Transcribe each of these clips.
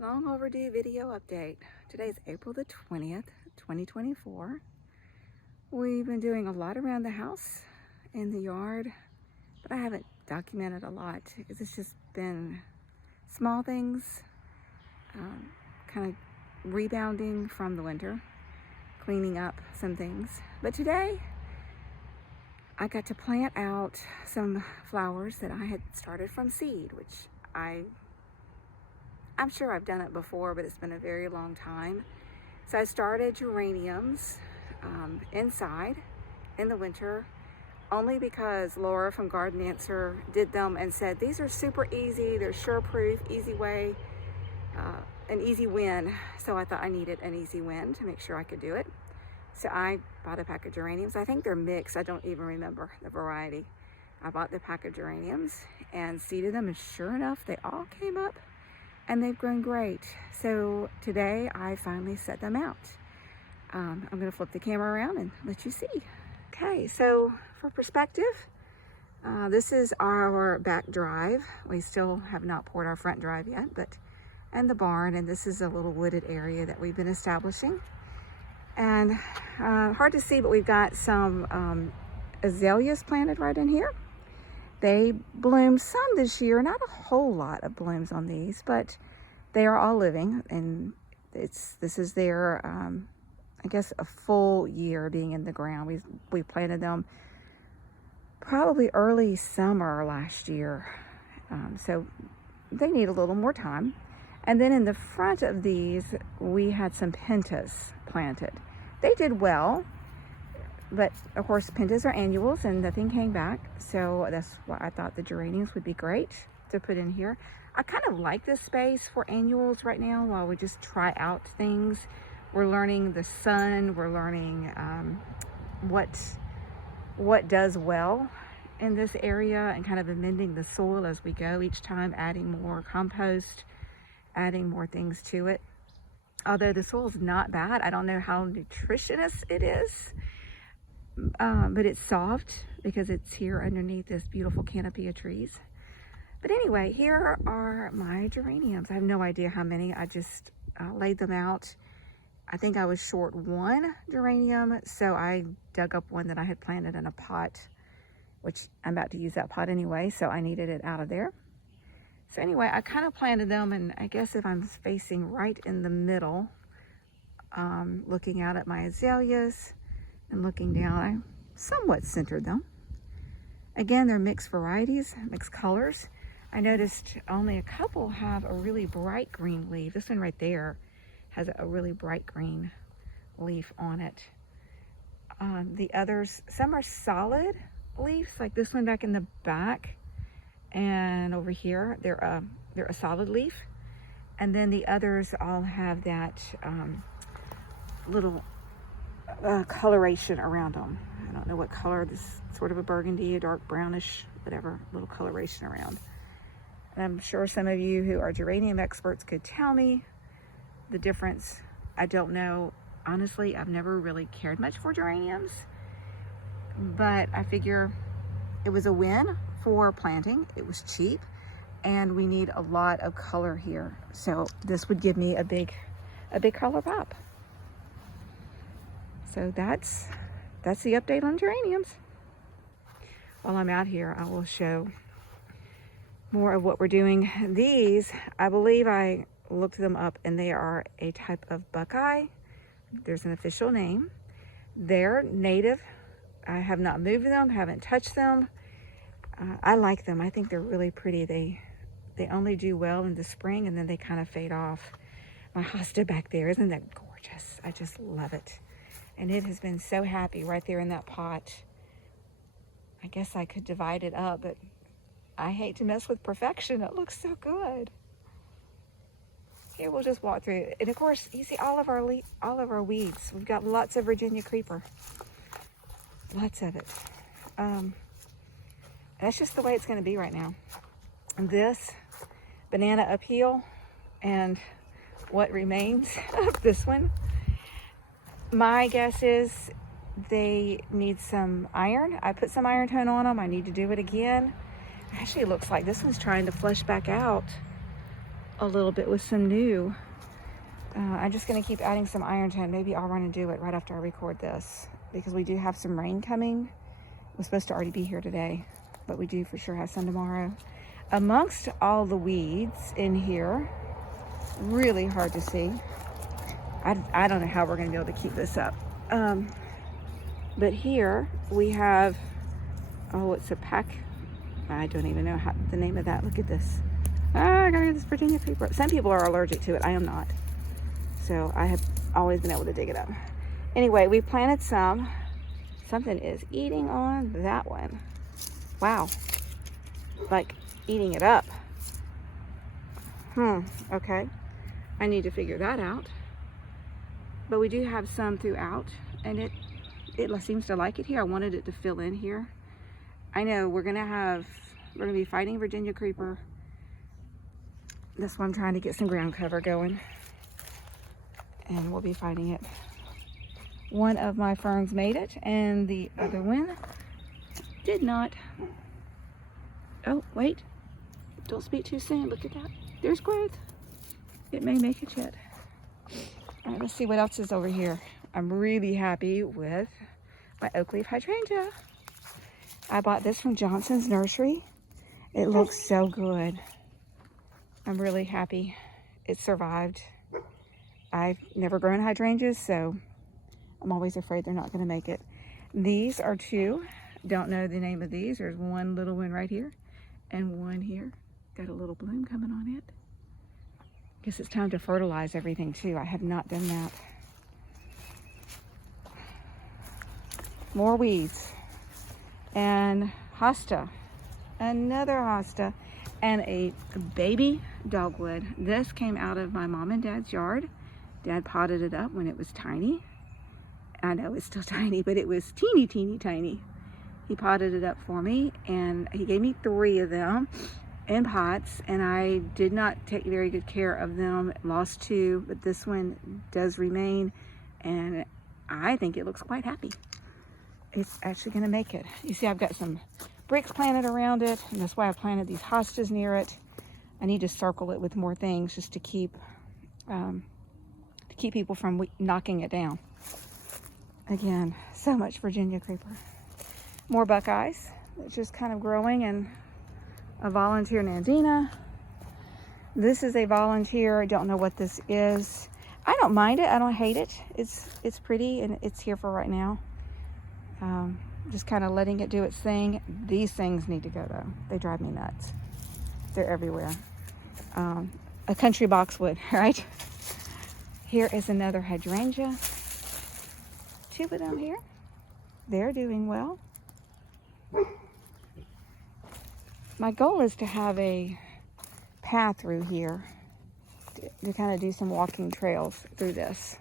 Long overdue video update. Today's April the 20th, 2024. We've been doing a lot around the house, in the yard, but I haven't documented a lot because it's just been small things, kind of rebounding from the winter, cleaning up some things. But today, I got to plant out some flowers that I had started from seed, which I'm sure I've done it before, but it's been a very long time. So I started geraniums inside in the winter, only because Laura from Garden Answer did them and said, these are super easy, they're sure proof, easy way, an easy win. So I thought I needed an easy win to make sure I could do it. So I bought a pack of geraniums. I think they're mixed. I don't even remember the variety. I bought the pack of geraniums and seeded them, and sure enough, they all came up. And they've grown great. So today I finally set them out. I'm gonna flip the camera around and let you see. Okay, so for perspective, this is our back drive. We still have not poured our front drive yet, and the barn, and this is a little wooded area that we've been establishing. And hard to see, but we've got some azaleas planted right in here. They bloomed some this year, not a whole lot of blooms on these, but they are all living, and this is their, I guess, a full year being in the ground. We planted them probably early summer last year, so they need a little more time. And then in the front of these, we had some pentas planted. They did well. But of course, pentas are annuals and nothing came back. So that's why I thought the geraniums would be great to put in here. I kind of like this space for annuals right now while we just try out things. We're learning the sun, we're learning what does well in this area, and kind of amending the soil as we go each time, adding more compost, adding more things to it. Although the soil's not bad, I don't know how nutritious it is. But it's soft because it's here underneath this beautiful canopy of trees. But anyway, here are my geraniums. I have no idea how many. I just laid them out. I think I was short one geranium, so I dug up one that I had planted in a pot, which I'm about to use that pot anyway, so I needed it out of there. So anyway, I kind of planted them, and I guess if I'm facing right in the middle, looking out at my azaleas, and looking down, I somewhat centered them. Again, they're mixed varieties, mixed colors. I noticed only a couple have a really bright green leaf. This one right there has a really bright green leaf on it. The others, some are solid leaves, like this one back in the back, and over here, they're a solid leaf. And then the others all have that little coloration around them. I don't know what color, this sort of a burgundy, a dark brownish, whatever, little coloration around. And I'm sure some of you who are geranium experts could tell me the difference. I don't know. Honestly, I've never really cared much for geraniums, but I figure it was a win for planting. It was cheap, and we need a lot of color here. So this would give me a big color pop. So that's the update on geraniums. While I'm out here, I will show more of what we're doing. These, I believe I looked them up, and they are a type of buckeye. There's an official name. They're native. I have not moved them, haven't touched them. I like them. I think they're really pretty. They only do well in the spring, and then they kind of fade off. My hosta back there, isn't that gorgeous? I just love it. And it has been so happy right there in that pot. I guess I could divide it up, but I hate to mess with perfection. It looks so good. Here, we'll just walk through it. And of course, you see all of our weeds. We've got lots of Virginia creeper. Lots of it. That's just the way it's going to be right now. And this banana uphill, and what remains of this one. My guess is they need some iron. I put some iron tone on them. I need to do it again. Actually, it looks like this one's trying to flush back out a little bit with some new. I'm just going to keep adding some iron tin. Maybe I'll run and do it right after I record this, because we do have some rain coming. We're supposed to already be here today, but we do for sure have some tomorrow. Amongst all the weeds in here, really hard to see. I don't know how we're going to be able to keep this up. But here we have, oh, it's a pack. I don't even know the name of that. Look at this. I gotta get this Virginia creeper. Some people are allergic to it. I am not. So I have always been able to dig it up. Anyway, we planted some. Something is eating on that one. Wow. Like eating it up. Okay. I need to figure that out. But we do have some throughout, and it seems to like it here. I wanted it to fill in here. I know we're gonna be fighting Virginia creeper. That's why I'm trying to get some ground cover going, and we'll be fighting it. One of my ferns made it, and the other one did not. Oh, wait. Don't speak too soon. Look at that. There's growth. It may make it yet. All right, let's see what else is over here. I'm really happy with my oak leaf hydrangea. I bought this from Johnson's Nursery. It looks so good. I'm really happy it survived. I've never grown hydrangeas, so I'm always afraid they're not going to make it. These are two. Don't know the name of these. There's one little one right here and one here. Got a little bloom coming on it. Guess it's time to fertilize everything too. I have not done that. More weeds. And hosta. Another hosta. And a baby dogwood. This came out of my mom and dad's yard. Dad potted it up when it was tiny. I know it's still tiny, but it was teeny, teeny, tiny. He potted it up for me, and he gave me 3 of them in pots, and I did not take very good care of them. Lost 2, but this one does remain, and I think it looks quite happy. It's actually going to make it. You see, I've got some bricks planted around it, and that's why I planted these hostas near it. I need to circle it with more things just to keep people from knocking it down. Again, so much Virginia creeper. More buckeyes. It's just kind of growing, and a volunteer nandina. This is a volunteer. I don't know what this is. I don't mind it. I don't hate it. It's pretty, and it's here for right now. Just kind of letting it do its thing. These things need to go though. They drive me nuts. They're everywhere. A country boxwood, right? Here is another hydrangea. 2 of them here. They're doing well. My goal is to have a path through here to kind of do some walking trails through this,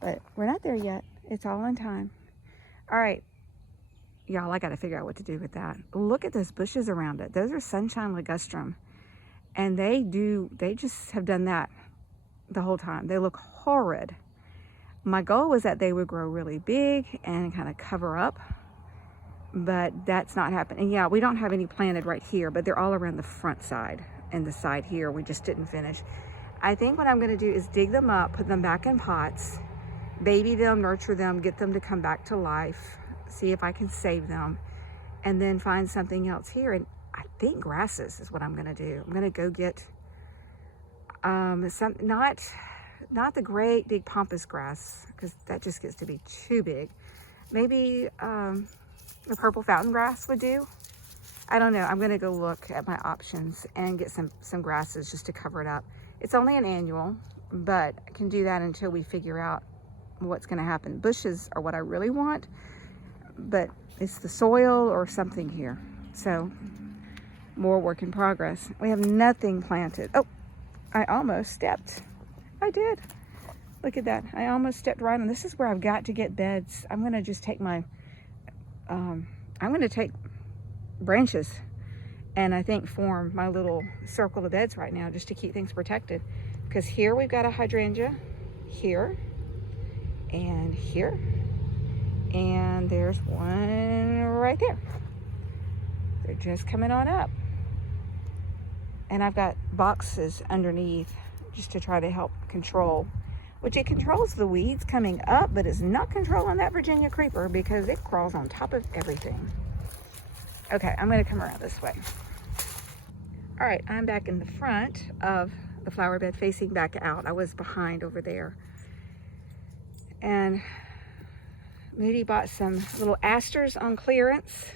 but we're not there yet. It's all in time. All right, y'all, I got to figure out what to do with that. Look at those bushes around it. Those are sunshine ligustrum, and they just have done that the whole time. They look horrid. My goal was that they would grow really big and kind of cover up, but that's not happening. Yeah, we don't have any planted right here, but they're all around the front side and the side here. We just didn't finish. I think what I'm going to do is dig them up, put them back in pots, baby them, nurture them, get them to come back to life, see if I can save them, and then find something else here. And I think grasses is what I'm going to do. I'm going to go get some, not the great big pampas grass, because that just gets to be too big. Maybe the purple fountain grass would do. I don't know. I'm going to go look at my options and get some grasses just to cover it up. It's only an annual, but I can do that until we figure out what's going to happen. Bushes are what I really want, but it's the soil or something here. So more work in progress. We have nothing planted. Oh, I almost stepped. I did. Look at that. I almost stepped right on. This is where I've got to get beds. I'm going to just take my, I'm going to take branches and I think form my little circle of beds right now just to keep things protected. Because here we've got a hydrangea, here, and here, and there's one right there. They're just coming on up. And I've got boxes underneath just to try to help control, which it controls the weeds coming up, but it's not controlling that Virginia creeper because it crawls on top of everything. Okay, I'm going to come around this way. All right, I'm back in the front of the flower bed facing back out. I was behind over there. And Moody bought some little asters on clearance.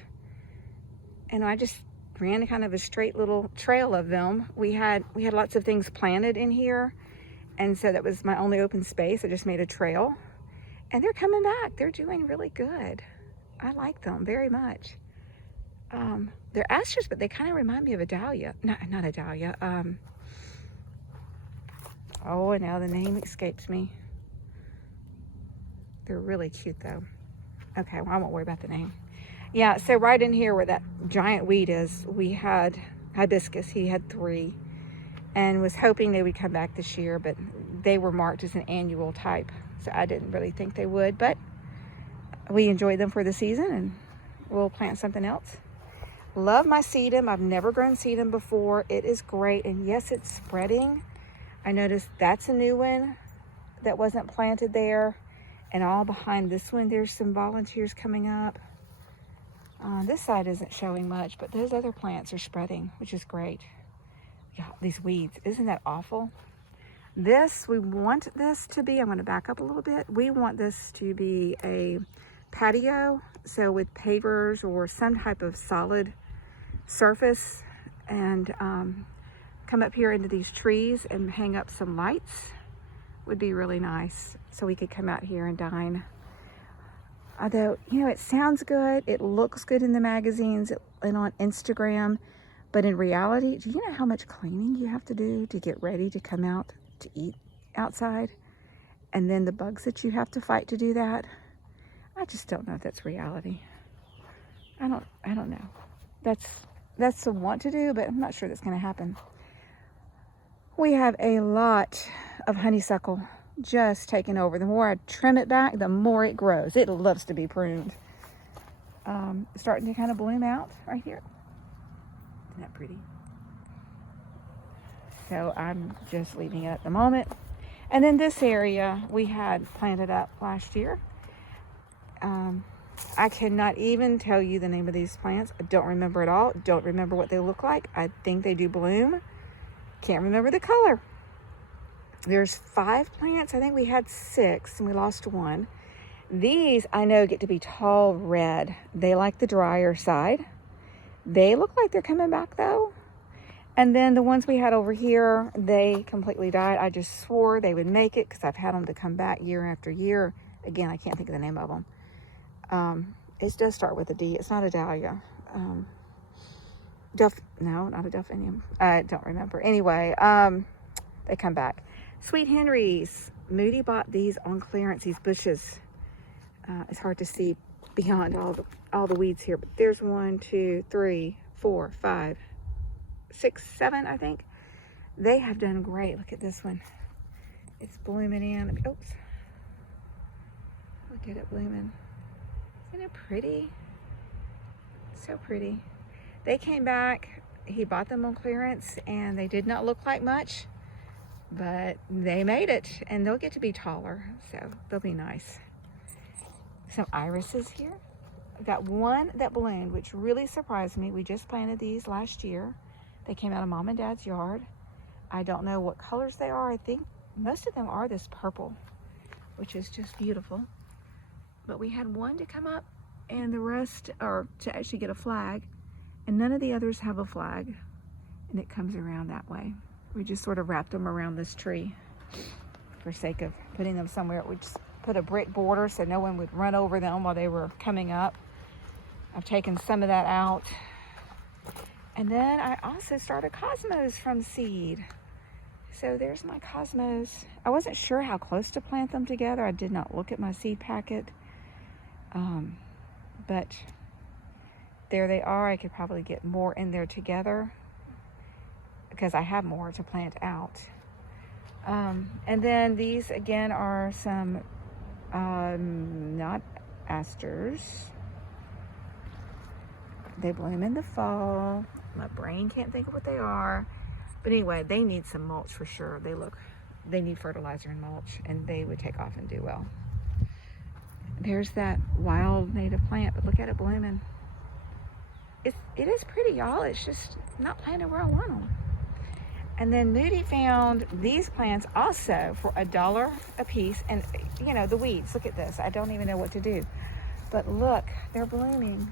And I just ran kind of a straight little trail of them. We had lots of things planted in here. And so that was my only open space. I just made a trail. And they're coming back. They're doing really good. I like them very much. They're asters, but they kind of remind me of a dahlia. Not a dahlia. Oh, and now the name escapes me. They're really cute though. Okay, well, I won't worry about the name. Yeah, so right in here where that giant weed is, we had hibiscus. He had 3 and was hoping they would come back this year, but they were marked as an annual type. So I didn't really think they would, but we enjoyed them for the season and we'll plant something else. Love my sedum. I've never grown sedum before. It is great. And yes, it's spreading. I noticed that's a new one that wasn't planted there. And all behind this one, there's some volunteers coming up. This side isn't showing much, but those other plants are spreading, which is great. Yeah, these weeds, isn't that awful? We want this to be, I'm going to back up a little bit. We want this to be a patio, so with pavers or some type of solid surface, and come up here into these trees and hang up some lights would be really nice, so we could come out here and dine. Although, you know, it sounds good, it looks good in the magazines and on Instagram, but in reality, do you know how much cleaning you have to do to get ready to come out to eat outside? And then the bugs that you have to fight to do that? I just don't know if that's reality. I don't know. That's a want to do, but I'm not sure that's going to happen. We have a lot of honeysuckle just taking over. The more I trim it back, the more it grows. It loves to be pruned. It's starting to kind of bloom out right here. Isn't that pretty? So I'm just leaving it at the moment. And then this area we had planted up last year. I cannot even tell you the name of these plants. I don't remember at all. Don't remember what they look like. I think they do bloom. Can't remember the color. There's 5 plants. I think we had 6 and we lost 1. These I know get to be tall red. They like the drier side. They look like they're coming back though. And then the ones we had over here, they completely died. I just swore they would make it because I've had them to come back year after year. Again, I can't think of the name of them. It does start with a D. It's not a dahlia. No, not a delphinium. I don't remember. Anyway, they come back. Sweet Henrys. Moody bought these on clearance, these bushes. It's hard to see beyond all the weeds here, but there's 1, 2, 3, 4, 5, 6, 7, I think. They have done great. Look at this one. It's blooming in. Oops. Look at it blooming. Isn't it pretty? So pretty. They came back. He bought them on clearance and they did not look like much, but they made it and they'll get to be taller, so they'll be nice. Some irises here. I've got one that bloomed, which really surprised me. We just planted these last year. They came out of Mom and Dad's yard. I don't know what colors they are. I think most of them are this purple, which is just beautiful. But we had one to come up and the rest are to actually get a flag, and none of the others have a flag, and it comes around that way. We just sort of wrapped them around this tree for sake of putting them somewhere. We just put a brick border so no one would run over them while they were coming up. I've taken some of that out. And then I also started cosmos from seed. So there's my cosmos. I wasn't sure how close to plant them together. I did not look at my seed packet. But there they are. I could probably get more in there together because I have more to plant out. And then these again are some not asters. They bloom in the fall. My brain can't think of what they are. But anyway, they need some mulch for sure. They need fertilizer and mulch, and they would take off and do well. There's that wild native plant, but look at it blooming. It is pretty, y'all. It's just not planted where I want them. And then Moody found these plants also for $1 a piece. And you know, the weeds, look at this. I don't even know what to do. But look, they're blooming.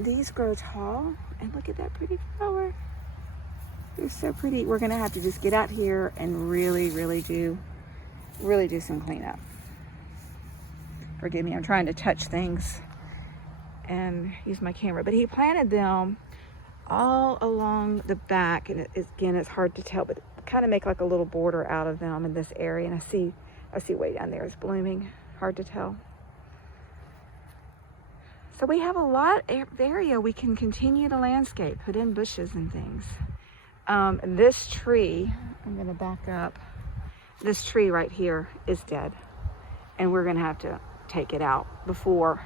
These grow tall, and look at that pretty flower. They're so pretty. We're gonna have to just get out here and really do some cleanup. Forgive me, I'm trying to touch things and use my camera. But he planted them all along the back, and again, it's hard to tell, but kind of make like a little border out of them in this area. And I see way down there is blooming. Hard to tell. So we have a lot of area we can continue to landscape, put in bushes and things. This tree, I'm gonna back up. This tree right here is dead, and we're gonna have to take it out before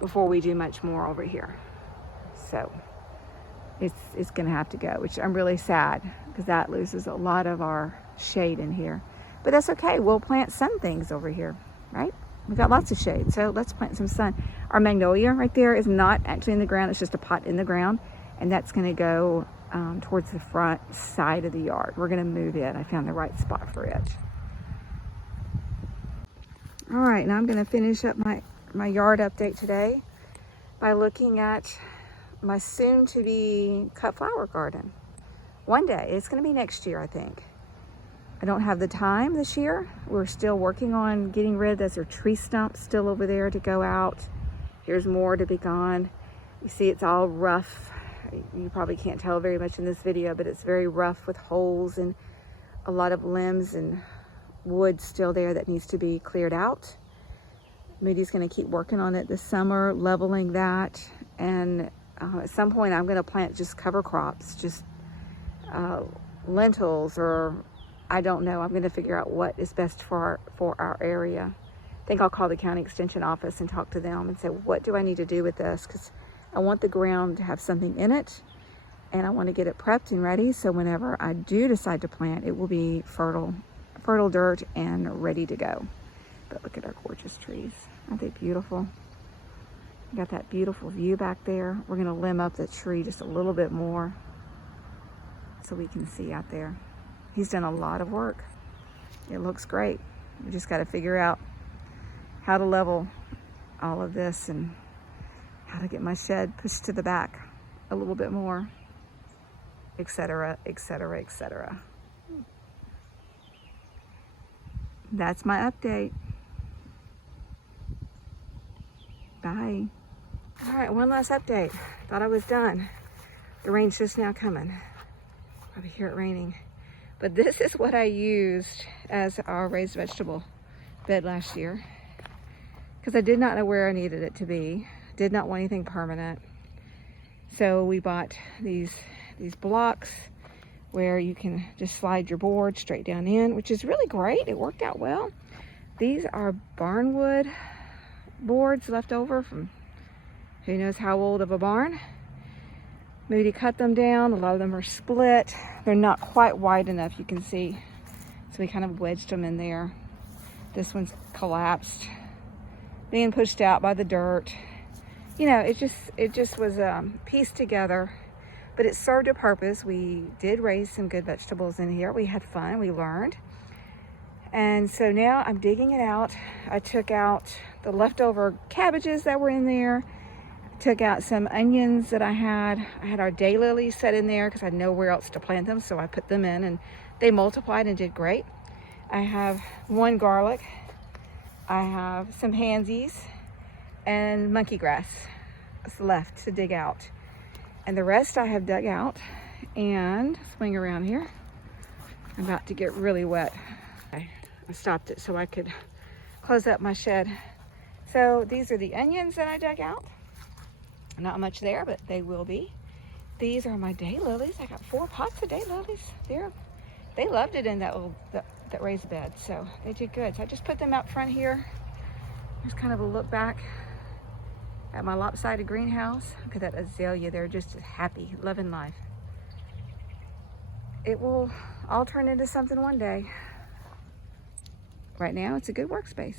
we do much more over here. So it's gonna have to go, which I'm really sad, because that loses a lot of our shade in here. But that's okay, we'll plant some things over here, right? We've got lots of shade, so let's plant some sun. Our magnolia right there is not actually in the ground, it's just a pot in the ground, and that's gonna go towards the front side of the yard. We're gonna move it. I found the right spot for it. All right, now I'm gonna finish up my yard update today by looking at my soon to be cut flower garden. One day, it's gonna be next year, I think. I don't have the time this year. We're still working on getting rid of those tree stumps still over there to go out. Here's more to be gone. You see it's all rough. You probably can't tell very much in this video, but it's very rough with holes and a lot of limbs and wood still there that needs to be cleared out. Moody's gonna keep working on it this summer, leveling that. And at some point I'm gonna plant just cover crops, just lentils, or I don't know. I'm gonna figure out what is best for our area. I think I'll call the county extension office and talk to them and say, what do I need to do with this? Because I want the ground to have something in it, and I want to get it prepped and ready, so whenever I do decide to plant, it will be fertile dirt and ready to go. But look at our gorgeous trees. Aren't they beautiful? We got that beautiful view back there. We're going to limb up the tree just a little bit more so we can see out there. He's done a lot of work. It looks great. We just got to figure out how to level all of this and how to get my shed pushed to the back a little bit more, etc., etc., etc. That's my update. Bye. All right, one last update. Thought I was done. The rain's just now coming. Probably hear it raining. But this is what I used as our raised vegetable bed last year, because I did not know where I needed it to be. Did not want anything permanent. So we bought these blocks where you can just slide your board straight down in, which is really great. It worked out well. These are barnwood boards left over from who knows how old of a barn. Moody cut them down. A lot of them are split. They're not quite wide enough, you can see. So we kind of wedged them in there. This one's collapsed, being pushed out by the dirt. You know, it just was pieced together, but it served a purpose. We did raise some good vegetables in here. We had fun, we learned. And so now I'm digging it out. I took out the leftover cabbages that were in there. Took out some onions that I had. I had our daylilies set in there because I had nowhere else to plant them, so I put them in and they multiplied and did great. I have one garlic. I have some pansies and monkey grass left to dig out. And the rest I have dug out. And swing around here. I'm about to get really wet. I stopped it so I could close up my shed. So these are the onions that I dug out. Not much there, but they will be. These are my daylilies. I got 4 pots of daylilies. They loved it in that raised bed, so they did good. So I just put them out front here. Here's kind of a look back at my lopsided greenhouse. Look at that azalea. They're just happy, loving life. it will all turn into something one day. Right now, it's a good workspace.